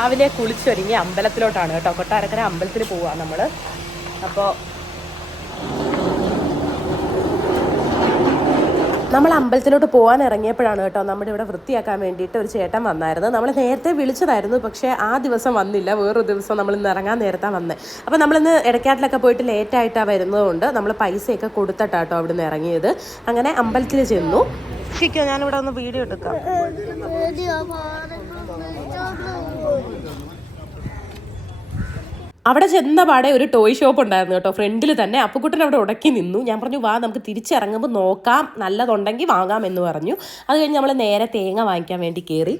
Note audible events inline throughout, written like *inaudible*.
രാവിലെ കുളിച്ചൊരുങ്ങി അമ്പലത്തിലോട്ടാണ് കേട്ടോ. കൊട്ടാരക്കര അമ്പലത്തിൽ പോവാ നമ്മൾ. അപ്പോൾ നമ്മൾ അമ്പലത്തിലോട്ട് പോകാൻ ഇറങ്ങിയപ്പോഴാണ് കേട്ടോ നമ്മുടെ ഇവിടെ വൃത്തിയാക്കാൻ വേണ്ടിയിട്ട് ഒരു ചേട്ടൻ വന്നായിരുന്നു. നമ്മൾ നേരത്തെ വിളിച്ചതായിരുന്നു പക്ഷേ ആ ദിവസം വന്നില്ല. വേറൊരു ദിവസം നമ്മൾ ഇന്ന് ഇറങ്ങാൻ നേരത്തെ വന്നത് അപ്പോൾ നമ്മളിന്ന് ഇടയ്ക്കാട്ടിലൊക്കെ പോയിട്ട് ലേറ്റായിട്ടാണ് വരുന്നതുകൊണ്ട് നമ്മൾ പൈസയൊക്കെ കൊടുത്തിട്ടാട്ടോ അവിടെ നിന്ന് ഇറങ്ങിയത്. അങ്ങനെ അമ്പലത്തിൽ ചെന്നു. ശരിക്കും ഞാനിവിടെ ഒന്ന് വീഡിയോ എടുക്കാം. അവിടെ ചെന്ന പാടെ ഒരു ടോയ് ഷോപ്പ് ഉണ്ടായിരുന്നു കേട്ടോ. ഫ്രണ്ടിൽ തന്നെ. അപ്പുക്കുട്ടൻ അവിടെ ഉടക്കി നിന്നു. ഞാൻ പറഞ്ഞു വാ നമുക്ക് തിരിച്ചിറങ്ങുമ്പോൾ നോക്കാം. നല്ലതുണ്ടെങ്കിൽ വാങ്ങാം എന്ന് പറഞ്ഞു. അത് കഴിഞ്ഞ് നമ്മൾ നേരെ തേങ്ങ വാങ്ങിക്കാൻ വേണ്ടി കയറി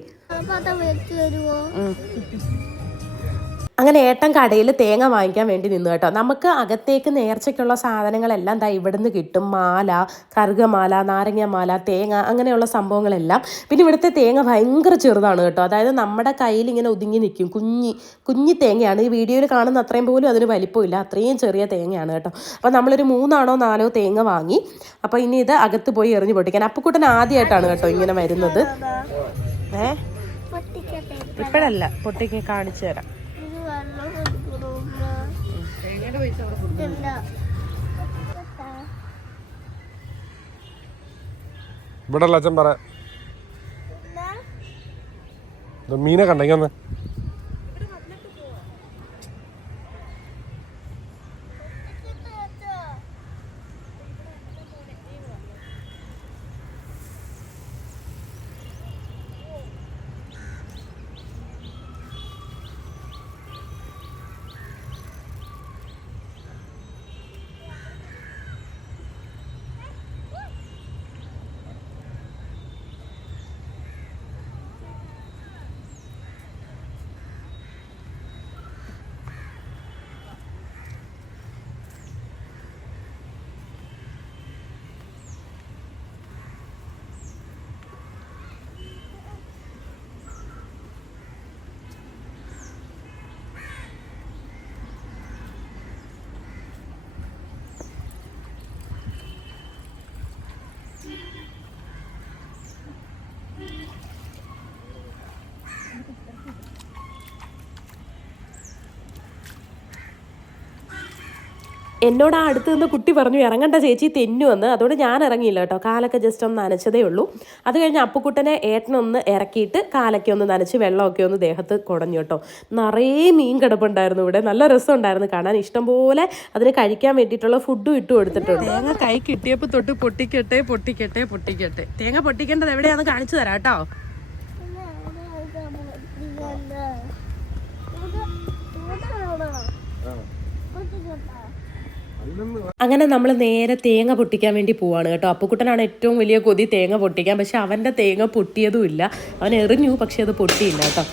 അങ്ങനെ ഏട്ടൻ കടയിൽ തേങ്ങ വാങ്ങിക്കാൻ വേണ്ടി നിന്നു കേട്ടോ. നമുക്ക് അകത്തേക്ക് നേർച്ചയ്ക്കുള്ള സാധനങ്ങളെല്ലാം ദാ ഇവിടുന്ന് കിട്ടും. മാല കറുകമാല നാരങ്ങമാല തേങ്ങ അങ്ങനെയുള്ള സംഭവങ്ങളെല്ലാം. പിന്നെ ഇവിടുത്തെ തേങ്ങ ഭയങ്കര ചെറുതാണ് കേട്ടോ. അതായത് നമ്മുടെ കയ്യിൽ ഇങ്ങനെ ഒതുങ്ങി നിൽക്കും. കുഞ്ഞി കുഞ്ഞി തേങ്ങയാണ്. ഈ വീഡിയോയിൽ കാണുന്ന അത്രയും പോലും അതിന് വലിപ്പമില്ല അത്രയും ചെറിയ തേങ്ങയാണ് കേട്ടോ. അപ്പോൾ നമ്മളൊരു മൂന്നാണോ നാലോ തേങ്ങ വാങ്ങി. അപ്പോൾ ഇനി ഇത് അകത്ത് പോയി എറിഞ്ഞു പൊട്ടിക്കാൻ. അപ്പുക്കുട്ടൻ ആദ്യമായിട്ടാണ് കേട്ടോ ഇങ്ങനെ വരുന്നത്. ഏ? ഇപ്പോഴല്ല. പൊട്ടിക്ക് കാണിച്ചു തരാം. എന്താ ഇവിടെ അല്ല അച്ഛൻ പറ. മീനെ കണ്ടെങ്കിൽ ഒന്ന് എന്നോട് ആ അടുത്ത് നിന്ന് കുട്ടി പറഞ്ഞു ഇറങ്ങണ്ട ചേച്ചി തെന്നുവെന്ന് അതുകൊണ്ട് ഞാൻ ഇറങ്ങിയില്ല കേട്ടോ. കാലൊക്കെ ജസ്റ്റ് ഒന്ന് നനച്ചതേ ഉള്ളൂ. അത് കഴിഞ്ഞ് അപ്പുക്കുട്ടനെ ഏട്ടനൊന്ന് ഇറക്കിയിട്ട് കാലൊക്കെ ഒന്ന് നനച്ച് വെള്ളമൊക്കെ ഒന്ന് ദേഹത്ത് കുടഞ്ഞു കേട്ടോ. നിറയെ മീൻ കിടപ്പുണ്ടായിരുന്നു ഇവിടെ. നല്ല രസമുണ്ടായിരുന്നു കാണാൻ. ഇഷ്ടംപോലെ അതിന് കഴിക്കാൻ വേണ്ടിയിട്ടുള്ള ഫുഡും ഇട്ടു കൊടുത്തിട്ടുണ്ട് തേങ്ങ കൈ കിട്ടിയപ്പോൾ തൊട്ട് പൊട്ടിക്കട്ടെ പൊട്ടിക്കട്ടെ പൊട്ടിക്കട്ടെ. തേങ്ങ പൊട്ടിക്കേണ്ടത് എവിടെയാണെന്ന് കാണിച്ചു തരാം കേട്ടോ. അങ്ങനെ നമ്മൾ നേരെ തേങ്ങ പൊട്ടിക്കാൻ വേണ്ടി പോവാണ് കേട്ടോ. അപ്പുക്കുട്ടനാണ് ഏറ്റവും വലിയ കൊതി തേങ്ങ പൊട്ടിക്കാൻ. പക്ഷെ അവന്റെ തേങ്ങ പൊട്ടിയതും ഇല്ല. അവൻ എറിഞ്ഞു പക്ഷെ അത് പൊട്ടിയില്ല കേട്ടോ.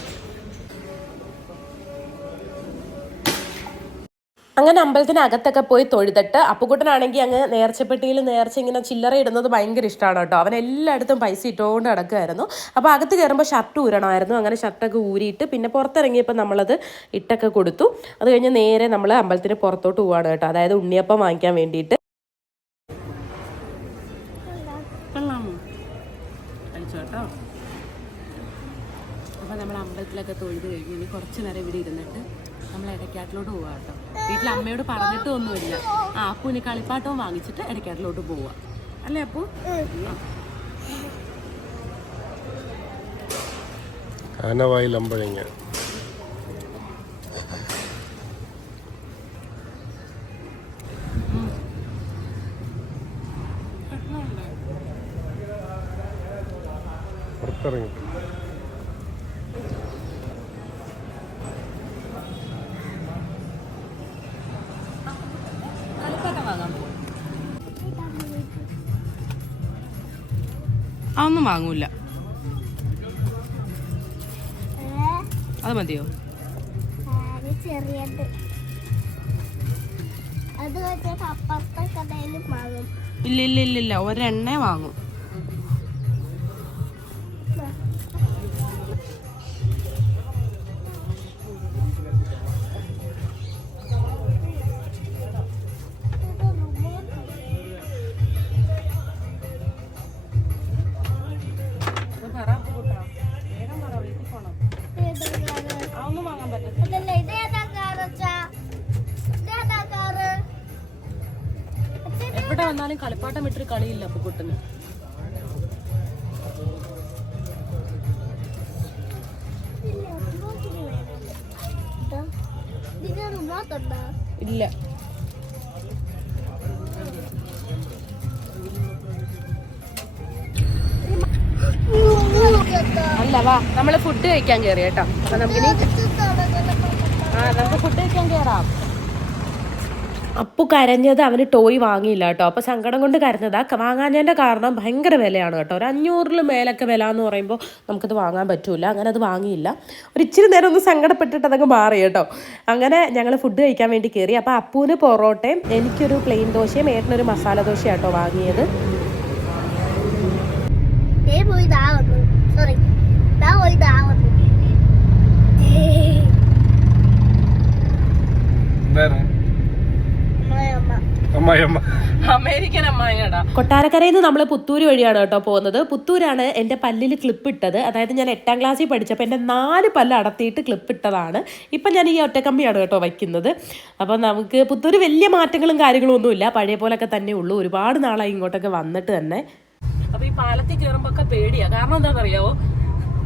അങ്ങനെ അമ്പലത്തിനകത്തൊക്കെ പോയി തൊഴുതിട്ട് അപ്പുകുട്ടനാണെങ്കിൽ അങ്ങ് നേർച്ചപ്പെട്ടിയിൽ നേർച്ച ഇങ്ങനെ ചില്ലറ ഇടുന്നത് ഭയങ്കര ഇഷ്ടമാണ് കേട്ടോ. അവൻ എല്ലായിടത്തും പൈസ ഇട്ടുകൊണ്ട് നടക്കുമായിരുന്നു അപ്പോൾ അകത്ത് കയറുമ്പോൾ ഷർട്ട് ഊരണമായിരുന്നു. അങ്ങനെ ഷർട്ടൊക്കെ ഊരിയിട്ട് പിന്നെ പുറത്തിറങ്ങിയപ്പോൾ നമ്മളത് ഇട്ടൊക്കെ കൊടുത്തു. അത് കഴിഞ്ഞ് നേരെ നമ്മൾ അമ്പലത്തിന് പുറത്തോട്ട് പോവാണ് കേട്ടോ. അതായത് ഉണ്ണിയപ്പം വാങ്ങിക്കാൻ വേണ്ടിയിട്ട്. അപ്പോൾ നമ്മൾ അമ്പലത്തിലൊക്കെ തൊഴുത് കഴിഞ്ഞ് കുറച്ച് നേരം ഇവിടെ ഇരുന്നിട്ട് നമ്മൾ ഇടയ്ക്കാട്ടിലോട്ട് പോവുക കേട്ടോ. വീട്ടിൽ അമ്മയോട് പറഞ്ഞിട്ട് ഒന്നുമില്ല. ആ അപ്പൂന് കളിപ്പാട്ടവും വാങ്ങിച്ചിട്ട് ഇടയ്ക്കാട്ടിലോട്ട് പോവുക അല്ലേ അപ്പു? ആനവായി ലമ്പഴങ്ങ പുറത്തിറങ്ങി. അതൊന്നും വാങ്ങൂല. അത് മതിയോ? ചെറിയത്. അത് വെച്ചിട്ട് അപ്പുറത്തെ കടയിൽ വാങ്ങും. ഇല്ല ഇല്ല ഇല്ല ഇല്ല ഒരെണ്ണേ വാങ്ങും. വന്നാലും കളിപ്പാട്ടം വിട്ടൊരു കളിയില്ല അപ്പുക്കുട്ടന് ഇല്ല. അല്ല വാ. നമ്മൾ ഫുഡ് കഴിക്കാൻ കേറി കേട്ടോ അപ്പൊ നമുക്കിനി ആ നമുക്ക് ഫുഡ് കഴിക്കാൻ കയറാം അപ്പു കരഞ്ഞത് അവന് ടോയ് വാങ്ങിയില്ല കേട്ടോ. അപ്പോൾ സങ്കടം കൊണ്ട് കരഞ്ഞതാ. വാങ്ങാഞ്ഞതിന്റെ കാരണം ഭയങ്കര വിലയാണ് കേട്ടോ. ഒരു അഞ്ഞൂറിൽ മേലൊക്കെ വില എന്ന് പറയുമ്പോൾ നമുക്കത് വാങ്ങാൻ പറ്റൂല. അങ്ങനെ അത് വാങ്ങിയില്ല. ഒരു ഇച്ചിരി നേരം ഒന്ന് സങ്കടപ്പെട്ടിട്ട് അതങ്ങ് മാറി കേട്ടോ. അങ്ങനെ ഞങ്ങൾ ഫുഡ് കഴിക്കാൻ വേണ്ടി കയറി അപ്പോൾ അപ്പുവിന് പൊറോട്ടയും എനിക്കൊരു പ്ലെയിൻ ദോശയും ഏട്ടനൊരു മസാല ദോശയും കേട്ടോ വാങ്ങിയത് ദേ പോയി ദാ വന്നു സോറി ദാ പോയി ദാ വന്നു എന്താണ് അമ്മ അമ്മായിയമ്മ അമേരിക്കൻ അമ്മായിടാ കൊട്ടാരക്കരയിൽ നിന്ന് നമ്മൾ പുത്തൂര് വഴിയാണ് കേട്ടോ പോകുന്നത്. പുത്തൂരാണ് എന്റെ പല്ലിൽ ക്ലിപ്പ് ഇട്ടത്. അതായത് ഞാൻ എട്ടാം ക്ലാസ്സിൽ പഠിച്ചപ്പോൾ എന്റെ നാല് പല്ല് അടത്തിയിട്ട് ക്ലിപ്പ് ഇട്ടതാണ്. ഇപ്പം ഞാൻ ഈ ഒറ്റക്കമ്പിയാണ് കേട്ടോ വയ്ക്കുന്നത്. അപ്പം നമുക്ക് പുത്തൂര് വലിയ മാറ്റങ്ങളും കാര്യങ്ങളും ഒന്നുമില്ല. പഴയ പോലൊക്കെ തന്നെ ഉള്ളൂ. ഒരുപാട് നാളായി ഇങ്ങോട്ടൊക്കെ വന്നിട്ട് തന്നെ. അപ്പൊ ഈ പാലത്തിൽ കയറുമ്പോ ഒക്കെ പേടിയാ. കാരണം എന്താണെന്നറിയാവോ?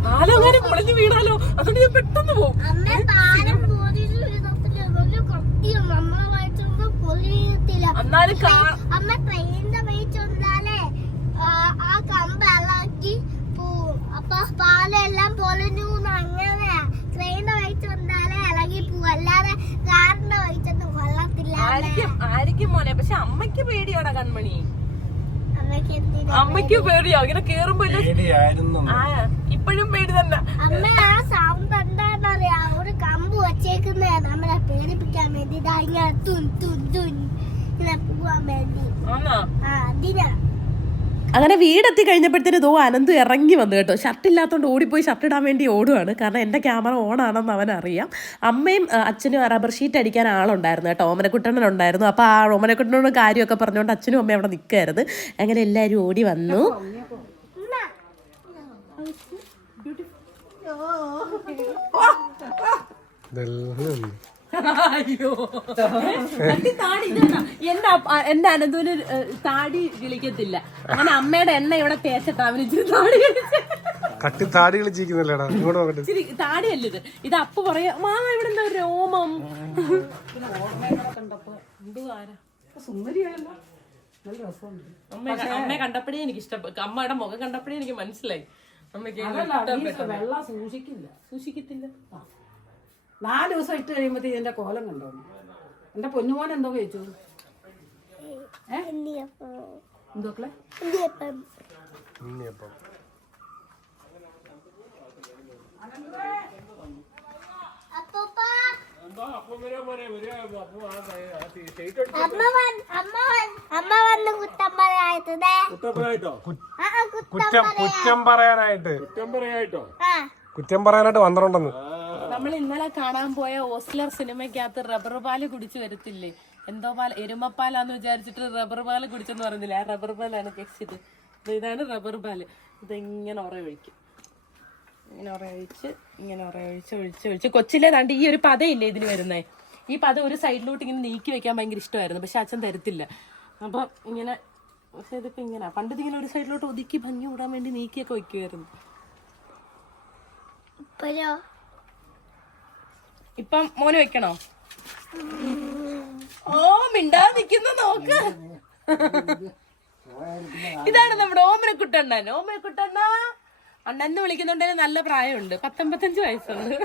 പാലം അങ്ങനെ പൊളിഞ്ഞു വീണാലോ? അതുകൊണ്ട് ഞാൻ പെട്ടെന്ന് പോകും അമ്മ പാലം പോലീസ് വിധത്തിൽ വലിയ കത്തിയും നമ്മളെ വയറ്റുമ്പോ പൊലിയത്തില്ല എന്നാലും കാ- അമ്മ ട്രെയിനിന്റെ വെയിറ്റ് വന്നാലേ ആ കമ്പ് ഇളക്കി പോവും. അപ്പൊ പാലെല്ലാം പൊളിഞ്ഞു അങ്ങനെ ട്രെയിനിന്റെ വെയിറ്റ് വന്നാലേ ഇളകി പോവും. അല്ലാതെ കാറിന്റെ വെയിറ്റ് ഒന്നും കൊള്ളത്തില്ല ആയിരിക്കും ആയിരിക്കും മോനെ. പക്ഷെ അമ്മയ്ക്ക് പേടിയോടാ കൺമണി. അമ്മയ്ക്ക് പേടിയോ അമ്മയ്ക്ക് പേടിയാ. ഇങ്ങനെ കേറുമ്പോ ഇപ്പോഴും പേടി തന്നെ. അമ്മ ആ സൗണ്ട് എന്താണെന്നറിയാ ഒരു കമ്പ് വച്ചേക്കുന്ന. നമ്മളെ പേടിപ്പിക്കാൻ വേണ്ടി ഇതാ ഇങ്ങനെ തുൻ തുൻ തുൻ. അങ്ങനെ വീടെത്തി കഴിഞ്ഞപ്പോഴത്തേന് ഇതോ അനന്ത് ഇറങ്ങി വന്നു കേട്ടോ. ഷർട്ട് ഇല്ലാത്തതുകൊണ്ട് ഓടിപ്പോയി ഷർട്ട് ഇടാൻ വേണ്ടി ഓടുവാണ്. കാരണം എന്റെ ക്യാമറ ഓൺ ആണെന്ന് അവൻ അറിയാം അമ്മയും ആ, അച്ഛനും റബ്ബർ ഷീറ്റ് അടിക്കാൻ ആളുണ്ടായിരുന്നു കേട്ടോ. ഓമനക്കുട്ടനുണ്ടായിരുന്നു അപ്പോൾ ആ ഓമനക്കുട്ടനോട് കാര്യമൊക്കെ പറഞ്ഞുകൊണ്ട് അച്ഛനും അമ്മയും അവിടെ നിൽക്കായിരുന്നു അങ്ങനെ എല്ലാവരും ഓടി വന്നു. ഇതെല്ലാം അയ്യോ. *laughs* താടി ഇതാ. എന്റെ അപ്പ- എന്റെ അനന്തുവിന് താടി കിളിക്കത്തില്ല അങ്ങനെ അമ്മയുടെ എണ്ണ ഇവിടെ തേച്ചിട്ട് അവന് ഇച്ചിരി താടി കിളിച്ച് കട്ടി താടി കളിച്ചിരിക്കുന്നില്ലേടാ ഇങ്ങോട്ട് നോക്കട്ടെ ഇച്ചിരി താടിയല്ല ഇത്? ഇത് അപ്പു പറയാ മാ ഇവിടെ എന്താ ഒരു രോമം. അമ്മ അമ്മയെ കണ്ടപ്പോഴേ എനിക്ക് ഇഷ്ടപ്പെട്ടു അമ്മയുടെ മുഖം കണ്ടപ്പോഴേ എനിക്ക് മനസ്സിലായി. അമ്മയ്ക്ക് ഇഷ്ടപ്പെട്ടു. വെള്ളം സൂക്ഷിക്കില്ല. സൂക്ഷിക്കത്തില്ല. നാല് ദിവസം ഇട്ട് കഴിയുമ്പോഴത്തേക്ക് ഇതിന്റെ കോലം കണ്ടോ? എന്റെ പൊന്നുമോൻ എന്തോ കഴിച്ചു? ഉണ്ണിയപ്പം. എന്തോക്കളെ ഉണ്ണിയപ്പം ഉണ്ണിയപ്പം അപ്പൂപ്പ. അമ്മ വന്ന്- അമ്മ വന്ന്- അമ്മ വന്ന് കുറ്റം പറയാത്തതേ. ആ, ആ, കുറ്റം കുറ്റം കുറ്റം പറയാനായിട്ട്. ആ. കുറ്റം പറയാനായിട്ട് വന്നിട്ടുണ്ടെന്ന്. നമ്മൾ ഇന്നലെ കാണാൻ പോയ ഓസ്ലർ സിനിമയ്ക്കകത്ത് റബ്ബർ പാൽ കുടിച്ചു വരത്തില്ലേ? എന്തോ പാൽ എരുമപ്പാലാന്ന് വിചാരിച്ചിട്ട് റബ്ബർ പാൽ കുടിച്ചെന്ന് പറഞ്ഞില്ല? ആ റബ്ബർ പാലാണ് കഴിച്ചത് ഇതാണ് റബ്ബർ പാൽ. ഇത് ഇങ്ങനെ ഉറ ഒഴിക്കും. ഇങ്ങനെ ഉറ ഒഴിച്ച് ഇങ്ങനെ ഉറ ഒഴിച്ച് ഒഴിച്ച് ഒഴിച്ച്. കൊച്ചിലെ കണ്ട് ഈ ഒരു പതയില്ലേ ഇതിന് വരുന്നേ? ഈ പത ഒരു സൈഡിലോട്ട് ഇങ്ങനെ നീക്കി വെക്കാൻ ഭയങ്കര ഇഷ്ടമായിരുന്നു. പക്ഷെ അച്ഛൻ തരത്തില്ല. അപ്പം ഇങ്ങനെ പക്ഷെ ഇതിപ്പോ ഇങ്ങനെ. പണ്ട് ഇതിങ്ങനെ ഒരു സൈഡിലോട്ട് ഒതുക്കി ഭംഗി കൂടാൻ വേണ്ടി നീക്കിയൊക്കെ വെക്കുമായിരുന്നു ഇപ്പം മോന് വെക്കണോ? ഓ മിണ്ടാ നിക്കുന്ന നോക്ക്. ഇതാണ് നമ്മുടെ ഓമനക്കുട്ടണ്ണൻ ഓമനക്കുട്ടണ്ണ അണ്ണൻ വിളിക്കുന്നുണ്ടെങ്കിൽ നല്ല പ്രായമുണ്ട്. പത്തൊമ്പത്തഞ്ച് വയസ്സുണ്ട്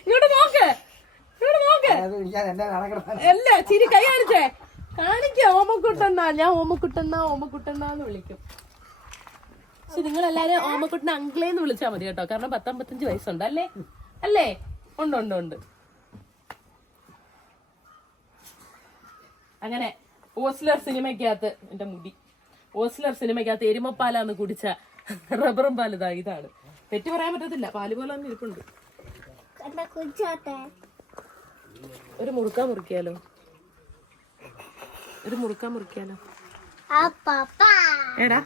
ഇങ്ങോട്ട് നോക്ക്. ഇങ്ങോട്ട് നോക്ക്. അല്ല ചിരി കൈ കാണിച്ചേ. കാണിക്ക ഓമക്കുട്ടണ്ണ ഞാൻ ഓമക്കുട്ടണ്ണ ഓമക്കുട്ടണ്ണ എന്ന് വിളിക്കും. പക്ഷെ നിങ്ങൾ എല്ലാരും ഓമക്കുട്ടിന് അങ്കിളേന്ന് വിളിച്ചാൽ മതി കേട്ടോ. കാരണം പത്തൊമ്പത്തഞ്ച് വയസ്സുണ്ട്. അല്ലേ? അല്ലേ? ഉണ്ട് ഉണ്ട് ഉണ്ട്. അങ്ങനെ ഓസ്ലർ സിനിമയ്ക്കകത്ത് എന്റെ മുടി. ഓസ്ലർ സിനിമയ്ക്കകത്ത് എരുമപ്പാലാന്ന് കുടിച്ച റബ്ബറും പാൽ ഇതാ ഇതാണ്. തെറ്റ് പറയാൻ പറ്റത്തില്ല. പാൽ പോലെ തന്നെ ഇരിപ്പുണ്ട്. ഒരു മുറുക്കാൻ മുറിക്കാലോ ഒരു മുറുക്കാൻ മുറിക്കാലോ എടാ.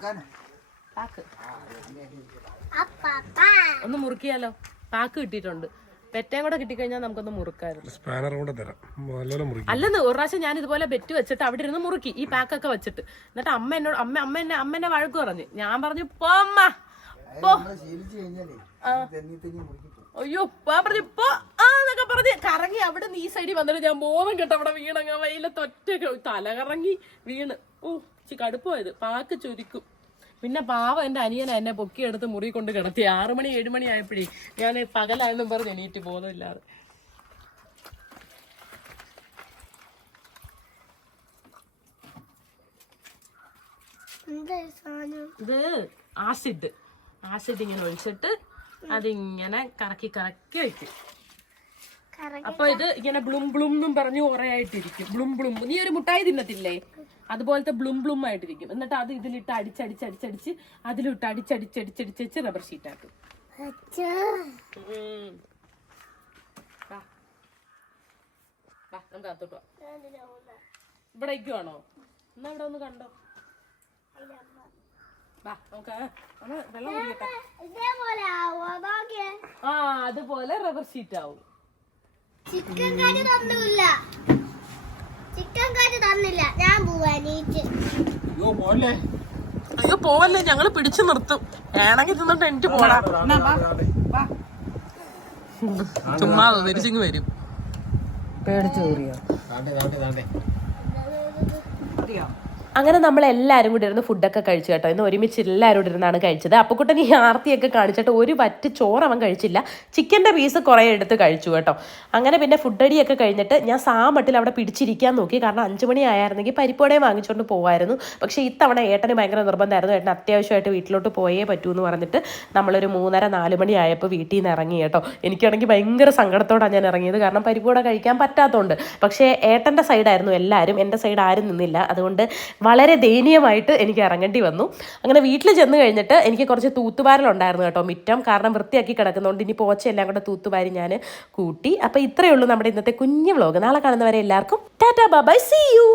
പാക്ക്. ഒന്ന് മുറുക്കിയാലോ? പാക്ക് കിട്ടിയിട്ടുണ്ട്. പെറ്റേം കൂടെ കിട്ടിക്കഴിഞ്ഞാൽ നമുക്കൊന്ന് മുറുക്കായിരുന്നു. സ്പാനർ കൂടെ തരാം. അല്ലെന്ന് ഒരു പ്രാവശ്യം ഞാൻ ഇതുപോലെ ബെറ്റ് വെച്ചിട്ട് അവിടെ ഇരുന്ന് മുറുക്കി ഈ പാക്കൊക്കെ വെച്ചിട്ട്. എന്നിട്ട് അമ്മ എന്നോട് അമ്മ അമ്മ എന്നെ അമ്മ എന്നെ വഴക്ക് പറഞ്ഞു. ഞാൻ പറഞ്ഞു പോ അമ്മ പോ. അയ്യോ പാ പറഞ്ഞു പോ ആ എന്നൊക്കെ പറഞ്ഞ് കറങ്ങി അവിടെ നീ ഈ സൈഡിൽ വന്നിട്ട് ഞാൻ ബോധം കേട്ടോ അവിടെ വീണങ്ങ. വെയിലത്ത് ഒറ്റ തല കറങ്ങി വീണ്. ഓ ചി കടുപ്പമായത്. പാക്ക് ചുരുക്കും. പിന്നെ പാവ എന്റെ അനിയന എന്നെ പൊക്കി എടുത്ത് മുറി കൊണ്ട് കിടത്തി. ആറു മണി ഏഴ് മണി ആയപ്പോഴേ ഞാൻ പകലായെന്നും പറഞ്ഞ് എണീറ്റ് പോകുന്നില്ലാതെ. ഇത് ആസിഡ്. ആസിഡ് ഇങ്ങനെ ഒഴിച്ചിട്ട് അതിങ്ങനെ കറക്കി കറക്കി വയ്ക്കും അപ്പൊ ഇത് ഇങ്ങനെ ബ്ലും ബ്ലും എന്നും പറഞ്ഞ് കുറെ ആയിട്ടിരിക്കും ബ്ലും ബ്ലും. നീ ഒരു മുട്ടായി തിന്നത്തില്ലേ? അതുപോലത്തെ ബ്ലും ബ്ലും ആയിട്ടിരിക്കും. എന്നിട്ട് അത് ഇതിലിട്ട് അടിച്ചടിച്ചടിച്ചടിച്ച് അതിലിട്ട് അടിച്ചടിച്ചടിച്ചടിച്ചടിച്ച് റബ്ബർ ഷീറ്റ് ആക്കും. നമുക്ക് അകത്തോട്ട്. ഇവിടെ ഇരിക്കുവാണോ? എന്നാ ഇവിടെ ഒന്ന് കണ്ടോ? വെള്ളം ആ അതുപോലെ റബ്ബർ ഷീറ്റ് ആവും. ചിക്കൻ കറി തന്നില്ല. ചിക്കൻ കറി തന്നില്ല. ഞാൻ പോവാനീറ്റ് അയ്യോ പോവല്ലേ? ഞങ്ങൾ പിടിച്ചു നിർത്തും. വേണമെങ്കിൽ തിന്നിട്ട് എനിക്ക് പോടാ. ചുമ്മാ തിരിച്ചിങ് വരും. പേടിച്ചു അങ്ങനെ നമ്മൾ എല്ലാവരും കൂടി ഇരുന്ന് ഫുഡൊക്കെ കഴിച്ചു കേട്ടോ. ഇന്ന് ഒരുമിച്ച് എല്ലാവരും കൂടി ഇരുന്നാണ് കഴിച്ചത്. അപ്പക്കുട്ടൻ ഈ ആർത്തിയൊക്കെ കാണിച്ചിട്ട് ഒരു വറ്റ് ചോറ് അവൻ കഴിച്ചില്ല. ചിക്കന്റെ പീസ് കുറേ എടുത്ത് കഴിച്ചു കേട്ടോ. അങ്ങനെ പിന്നെ ഫുഡടിയൊക്കെ കഴിഞ്ഞിട്ട് ഞാൻ സാമട്ടിൽ അവിടെ പിടിച്ചിരിക്കാൻ നോക്കി. കാരണം അഞ്ച് മണി ആയിരുന്നെങ്കിൽ പരിപ്പോടെ വാങ്ങിച്ചുകൊണ്ട് പോകുമായിരുന്നു പക്ഷേ ഇത്തവണ ഏട്ടന് ഭയങ്കര നിർബന്ധമായിരുന്നു. ഏട്ടൻ അത്യാവശ്യമായിട്ട് വീട്ടിലോട്ട് പോയേ പറ്റൂ എന്ന് പറഞ്ഞിട്ട് നമ്മളൊരു മൂന്നര നാല് മണി ആയപ്പോൾ വീട്ടിൽ നിന്ന് ഇറങ്ങി കേട്ടോ. എനിക്കാണെങ്കിൽ ഭയങ്കര സങ്കടത്തോടാണ് ഞാൻ ഇറങ്ങിയത്. കാരണം പരിപ്പോടെ കഴിക്കാൻ പറ്റാത്തതുകൊണ്ട് പക്ഷേ ഏട്ടന്റെ സൈഡായിരുന്നു എല്ലാവരും എന്റെ സൈഡ് ആരും നിന്നില്ല. അതുകൊണ്ട് വളരെ ദയനീയമായിട്ട് എനിക്ക് ഇറങ്ങേണ്ടി വന്നു. അങ്ങനെ വീട്ടിൽ ചെന്ന് കഴിഞ്ഞിട്ട് എനിക്ക് കുറച്ച് തൂത്തുവാരലുണ്ടായിരുന്നു കേട്ടോ മിറ്റം. കാരണം വൃത്തിയാക്കി കിടക്കുന്നതുകൊണ്ട് ഇനി പോച്ചയെല്ലാം കൂടെ തൂത്തുവാരി ഞാൻ കൂട്ടി. അപ്പോൾ ഇത്രയേ ഉള്ളൂ നമ്മുടെ ഇന്നത്തെ കുഞ്ഞു വ്ലോഗ്. നാളെ കാണുന്നവരെ എല്ലാവർക്കും ടാറ്റാ ബൈ സീ യു!